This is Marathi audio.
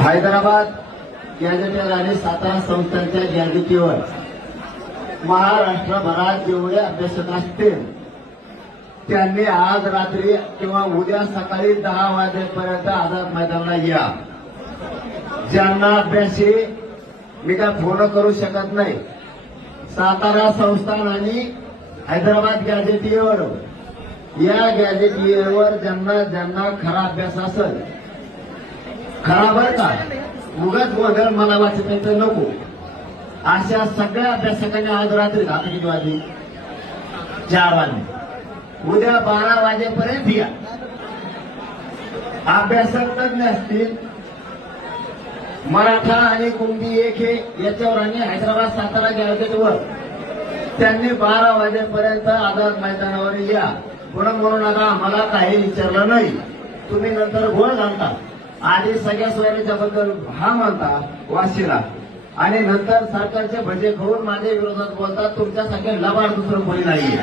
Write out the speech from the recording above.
हैदराबाद गॅजेटेड आणि सातारा संस्थांच्या गॅजेटीवर महाराष्ट्रभरात जेवढे अभ्यासक असतील त्यांनी आज रात्री किंवा उद्या सकाळी 10 वाजेपर्यंत आझाद मैदानाला या. ज्यांना अभ्यासी मी काय फोन करू शकत नाही, सातारा संस्थान आणि हैदराबाद गॅजेटीवर या गॅजेटीवर ज्यांना खरा अभ्यास असेल, खरा बरं का, उगाच गोंधळ मला वाचत नाही तर नको, अशा सगळ्या अभ्यासकांनी आज रात्री आता किती वाजले 4 वाजले, उद्या 12 वाजेपर्यंत या. अभ्यासक तज्ञ असतील, मराठा आणि कुंभी एक हे याच्यावर आणि हैदराबाद सातारा गॅजेटवर त्यांनी 12 वाजेपर्यंत आझाद मैदानावर या. पुन्हा म्हणू नका आम्हाला काही विचारलं नाही, तुम्ही नंतर गोळ घालता. आधी सगळ्या सोयऱ्याच्याबद्दल हा म्हणता वाशीला आणि नंतर सरकारचे भजे खाऊन माझ्या विरोधात बोलतात. तुमच्यासारखे लबाड दुसरं कोणी नाहीये.